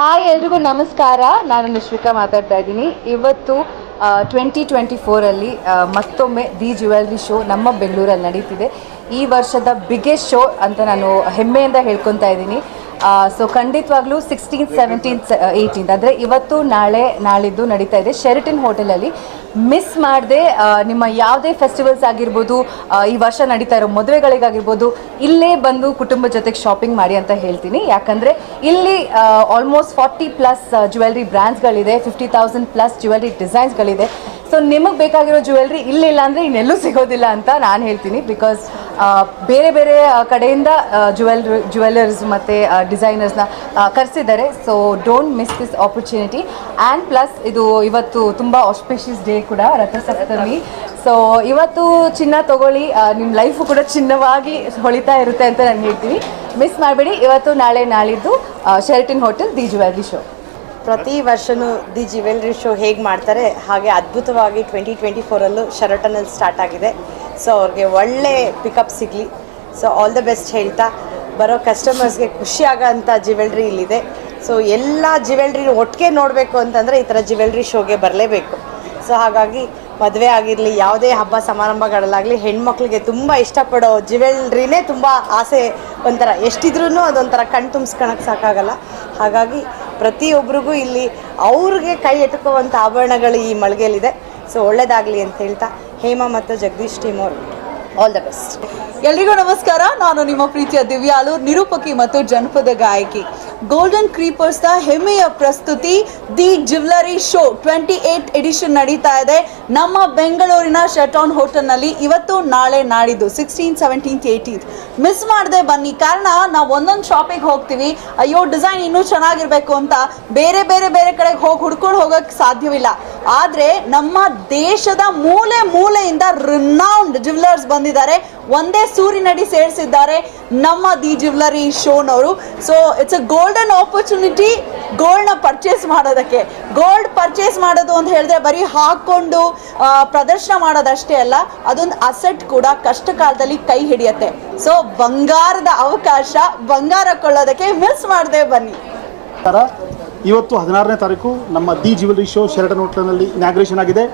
Hi ಎಲ್ರಿಗೂ ನಮಸ್ಕಾರ. ನಾನು ನಿಶ್ವಿಕಾ ಮಾತಾಡ್ತಾ ಇದ್ದೀನಿ. ಇವತ್ತು ಟ್ವೆಂಟಿ ಟ್ವೆಂಟಿ ಫೋರಲ್ಲಿ ಮತ್ತೊಮ್ಮೆ ದಿ ಜ್ಯುವೆಲ್ರಿ ಶೋ ನಮ್ಮ ಬೆಂಗಳೂರಲ್ಲಿ ನಡೀತಿದೆ. ಈ ವರ್ಷದ ಬಿಗ್ಗೆಸ್ಟ್ ಶೋ ಅಂತ ನಾನು ಹೆಮ್ಮೆಯಿಂದ ಹೇಳ್ಕೊತಾ ಇದ್ದೀನಿ. ಸೊ ಖಂಡಿತವಾಗ್ಲೂ ಸಿಕ್ಸ್ಟೀನ್ ಸೆವೆಂಟೀನ್ ಏಯ್ಟೀನ್ ಅಂದರೆ ಇವತ್ತು, ನಾಳೆ, ನಾಳಿದ್ದು ನಡೀತಾ ಇದೆ. ಶೆರಿಟಿನ್ ಹೋಟೆಲಲ್ಲಿ ಮಿಸ್ ಮಾಡದೆ ನಿಮ್ಮ ಯಾವುದೇ ಫೆಸ್ಟಿವಲ್ಸ್ ಆಗಿರ್ಬೋದು ಈ ವರ್ಷ ನಡೀತಾ ಇರೋ ಮದುವೆಗಳಿಗಾಗಿರ್ಬೋದು, ಇಲ್ಲೇ ಬಂದು ಕುಟುಂಬ ಜೊತೆಗೆ ಶಾಪಿಂಗ್ ಮಾಡಿ ಅಂತ ಹೇಳ್ತೀನಿ. ಯಾಕಂದರೆ ಇಲ್ಲಿ ಆಲ್ಮೋಸ್ಟ್ ಫಾರ್ಟಿ ಪ್ಲಸ್ ಜ್ಯುವೆಲ್ರಿ ಬ್ರ್ಯಾಂಡ್ಸ್ಗಳಿದೆ ಫಿಫ್ಟಿ ತೌಸಂಡ್ ಪ್ಲಸ್ ಜ್ಯುವೆಲ್ರಿ ಡಿಸೈನ್ಸ್ಗಳಿದೆ ಸೊ ನಿಮಗೆ ಬೇಕಾಗಿರೋ ಜ್ಯುವೆಲ್ರಿ ಇಲ್ಲಿಲ್ಲ ಅಂದರೆ ಇನ್ನೆಲ್ಲೂ ಸಿಗೋದಿಲ್ಲ ಅಂತ ನಾನು ಹೇಳ್ತೀನಿ. ಬಿಕಾಸ್ ಬೇರೆ ಬೇರೆ ಕಡೆಯಿಂದ ಜ್ಯುವೆಲ್ರಿ ಜ್ಯುವೆಲ್ಲರ್ಸ್ ಮತ್ತು ಡಿಸೈನರ್ಸ್ನ ಕರೆಸಿದ್ದಾರೆ. So don't miss this opportunity and plus ಇದು ಇವತ್ತು ತುಂಬ ಆಸ್ಪೆಷಿಯಸ್ ಡೇ ಕೂಡ ರಥಸಪ್ತಮಿ. ಸೊ ಇವತ್ತು ಚಿನ್ನ ತಗೊಳ್ಳಿ ನಿಮ್ಮ ಲೈಫು ಕೂಡ ಚಿನ್ನವಾಗಿ ಹೊಳಿತಾ ಇರುತ್ತೆ ಅಂತ ನಾನು ಹೇಳ್ತೀನಿ. ಮಿಸ್ ಮಾಡಬೇಡಿ. ಇವತ್ತು ನಾಳೆ ನಾಳಿದ್ದು Sheraton hotel the jewellery show ಪ್ರತಿ ವರ್ಷನೂ ದಿ ಜುವೆಲ್ರಿ ಶೋ ಹೇಗೆ ಮಾಡ್ತಾರೆ? ಹಾಗೆ ಅದ್ಭುತವಾಗಿ ಟ್ವೆಂಟಿ ಟ್ವೆಂಟಿ ಫೋರಲ್ಲೂ ಶರಟನಲ್ಲಿ ಸ್ಟಾರ್ಟ್ ಆಗಿದೆ. ಸೊ ಅವ್ರಿಗೆ ಒಳ್ಳೆ ಪಿಕಪ್ ಸಿಗಲಿ. ಸೊ ಆಲ್ ದ ಬೆಸ್ಟ್ ಹೇಳ್ತಾ. ಬರೋ ಕಸ್ಟಮರ್ಸ್ಗೆ ಖುಷಿ ಆಗೋಂಥ ಜ್ಯುವೆಲ್ರಿ ಇಲ್ಲಿದೆ. ಸೊ ಎಲ್ಲ ಜ್ಯುವೆಲ್ರಿ ಒಟ್ಟಿಗೆ ನೋಡಬೇಕು ಅಂತಂದರೆ ಈ ಥರ ಜ್ಯುವೆಲ್ರಿ ಶೋಗೆ ಬರಲೇಬೇಕು. ಸೊ ಹಾಗಾಗಿ ಮದುವೆ ಆಗಿರಲಿ, ಯಾವುದೇ ಹಬ್ಬ ಸಮಾರಂಭಗಳಲ್ಲಾಗಲಿ ಹೆಣ್ಮಕ್ಳಿಗೆ ತುಂಬ ಇಷ್ಟಪಡೋ ಜ್ಯುವೆಲ್ರಿನೇ ತುಂಬ ಆಸೆ ಒಂಥರ. ಎಷ್ಟಿದ್ರೂ ಅದೊಂಥರ ಕಣ್ ತುಂಬಿಸ್ಕೊಳಕ್ಕೆ ಸಾಕಾಗಲ್ಲ. ಹಾಗಾಗಿ ಪ್ರತಿಯೊಬ್ಬರಿಗೂ ಇಲ್ಲಿ ಅವ್ರಿಗೆ ಕೈ ಎಟುಕುವಂಥ ಆಭರಣಗಳು ಈ ಮಳಿಗೆಯಲ್ಲಿದೆ. ಸೊ ಒಳ್ಳೇದಾಗಲಿ ಅಂತ ಹೇಳ್ತಾ. ಹೇಮಾ ಮತ್ತು ಜಗದೀಶ್ ಟೀಮ್ ಅವರು. ಆಲ್ ದ ಬೆಸ್ಟ್ ಎಲ್ರಿಗೂ ನಮಸ್ಕಾರ. ನಾನು ನಿಮ್ಮ ಪ್ರೀತಿಯ ದಿವ್ಯಾಲು, ನಿರೂಪಕಿ ಮತ್ತು ಜನಪದ ಗಾಯಕಿ. ಗೋಲ್ಡನ್ ಕ್ರೀಪರ್ಸ್ನ ಹೆಮ್ಮೆಯ ಪ್ರಸ್ತುತಿ the jewellery show twenty eight edition ನಡೀತಾ ಇದೆ. ನಮ್ಮ ಬೆಂಗಳೂರಿನ ಶಟಾನ್ ಹೋಟೆಲ್ನಲ್ಲಿ ಇವತ್ತು ನಾಳೆ ನಾಡಿದ್ದು ಸಿಕ್ಸ್ಟೀನ್ ಸೆವೆಂಟೀನ್ತ್ ಏಯ್ಟೀನ್ತ್ ಮಿಸ್ ಮಾಡದೆ ಬನ್ನಿ. ಕಾರಣ, ನಾವು ಒಂದೊಂದು ಶಾಪಿಗೆ ಹೋಗ್ತೀವಿ. ಅಯ್ಯೋ ಡಿಸೈನ್ ಇನ್ನೂ ಚೆನ್ನಾಗಿರಬೇಕು ಅಂತ ಬೇರೆ ಬೇರೆ ಬೇರೆ ಕಡೆಗೆ ಹೋಗಿ ಹುಡ್ಕೊಂಡು ಹೋಗೋಕ್ಕೆ ಸಾಧ್ಯವಿಲ್ಲ. ಆದರೆ ನಮ್ಮ ದೇಶದ ಮೂಲೆ ಮೂಲೆಯಿಂದ ರಿನೌಂಡ್ ಜ್ಯುವೆಲರ್ಸ್ ಬಂದಿದ್ದಾರೆ. ಒಂದೇ ಸೂರಿನಡಿ ಸೇರಿಸಿದ್ದಾರೆ ನಮ್ಮ the jewellery ಶೋನವರು so it's a golden opportunity ಗೋಲ್ಡ್ನ purchase ಮಾಡೋದಕ್ಕೆ. ಗೋಲ್ಡ್ ಪರ್ಚೇಸ್ ಮಾಡೋದು ಅಂತ ಹೇಳಿದ್ರೆ ಬರೀ ಹಾಕ್ಕೊಂಡು ಪ್ರದರ್ಶನ ಮಾಡೋದಷ್ಟೇ ಅಲ್ಲ, ಅದೊಂದು ಅಸೆಟ್ ಕೂಡ ಕಷ್ಟ ಕಾಲದಲ್ಲಿ ಕೈ ಹಿಡಿಯುತ್ತೆ. ಸೊ ಬಂಗಾರದ ಅವಕಾಶ ಬಂಗಾರ ಕೊಳ್ಳೋದಕ್ಕೆ ಮಿಸ್ ಮಾಡದೆ ಬನ್ನಿ. ಇವತ್ತು ಹದಿನಾರನೇ ತಾರೀಕು ನಮ್ಮ ದಿ ಜ್ಯುವೆಲರಿ ಶೋ ಶೆರಟನ್ ಹೋಟ್ಲನಲ್ಲಿ ಇನಾಗ್ರೇಷನ್ ಆಗಿದೆ.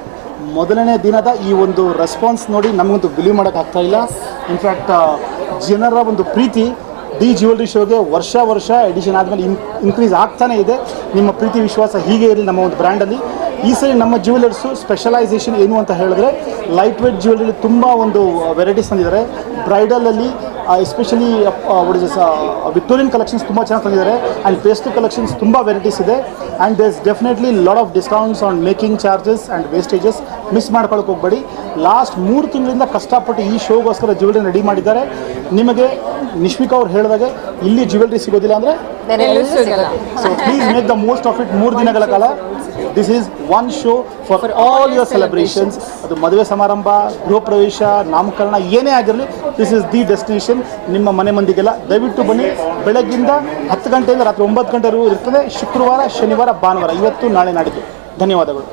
ಮೊದಲನೇ ದಿನದ ಈ ಒಂದು ರೆಸ್ಪಾನ್ಸ್ ನೋಡಿ ನಮಗಂತೂ ಬಿಲೀವ್ ಮಾಡೋಕೆ ಆಗ್ತಾ ಇಲ್ಲ. ಇನ್ಫ್ಯಾಕ್ಟ್ ಜನರ ಒಂದು ಪ್ರೀತಿ ದಿ ಜ್ಯುವೆಲ್ರಿ ಶೋಗೆ ವರ್ಷ ವರ್ಷ ಎಡಿಷನ್ ಆದಮೇಲೆ ಇನ್ ಇನ್ಕ್ರೀಸ್ ಆಗ್ತಾನೇ ಇದೆ. ನಿಮ್ಮ ಪ್ರೀತಿ, ವಿಶ್ವಾಸ ಹೀಗೆ ಇರಲಿ ನಮ್ಮ ಒಂದು ಬ್ರ್ಯಾಂಡಲ್ಲಿ ಈ ಸರಿ ನಮ್ಮ ಜ್ಯುವೆಲರ್ಸು ಸ್ಪೆಷಲೈಸೇಷನ್ ಏನು ಅಂತ ಹೇಳಿದ್ರೆ ಲೈಟ್ ವೇಟ್ ಜ್ಯುವೆಲರಿ ತುಂಬ ಒಂದು ವೆರೈಟೀಸ್ ತಂದಿದ್ದಾರೆ. ಬ್ರೈಡಲಲ್ಲಿ ಎಸ್ಪೆಷಲಿ ವಿಕ್ಟೋರಿಯನ್ ಕಲೆಕ್ಷನ್ಸ್ ತುಂಬ ಚೆನ್ನಾಗಿ ತಂದಿದ್ದಾರೆ. ಆ್ಯಂಡ್ ಪೇಸ್ಟ್ ಕಲೆಕ್ಷನ್ಸ್ ತುಂಬ ವೆರೈಟೀಸ್ ಇದೆ. And these definitely lot of discounts on making charges and wastages miss ಮಾಡ್ಕೊಳಕ್ಕೆ ಹೋಗ್ಬೇಡಿ. ಲಾಸ್ಟ್ ಮೂರು ತಿಂಗಳಿಂದ ಕಷ್ಟಪಟ್ಟು ಈ ಶೋಗೋಸ್ಕರ ಜ್ಯುವೆಲ್ರಿ ರೆಡಿ ಮಾಡಿದ್ದಾರೆ. ನಿಮಗೆ ನಿಶ್ವಿಕಾ ಅವ್ರು ಹೇಳಿದಾಗೆ ಇಲ್ಲಿ ಜ್ಯುವೆಲ್ರಿ ಸಿಗೋದಿಲ್ಲ ಅಂದರೆ so please make the most of it ಮೂರು ದಿನಗಳ ಕಾಲ. This is one show for all your celebrations ಅದು ಮದುವೆ ಸಮಾರಂಭ ಗೃಹ ಪ್ರವೇಶ ನಾಮಕರಣ ಏನೇ ಆಗಿರಲಿ ದಿಸ್ ಇಸ್ ದಿ ಡೆಸ್ಟಿನೇಷನ್ ನಿಮ್ಮ ಮನೆ ಮಂದಿಗೆಲ್ಲ ದಯವಿಟ್ಟು ಬನ್ನಿ. ಬೆಳಗ್ಗಿಂದ ಹತ್ತು ಗಂಟೆಯಿಂದ ರಾತ್ರಿ ಒಂಬತ್ತು ಗಂಟೆವರೆಗೂ ಇರ್ತದೆ. ಶುಕ್ರವಾರ ಶನಿವಾರ ಭಾನುವಾರ. ಇವತ್ತು ನಾಳೆ ನಾಡಿದ್ದು. ಧನ್ಯವಾದಗಳು.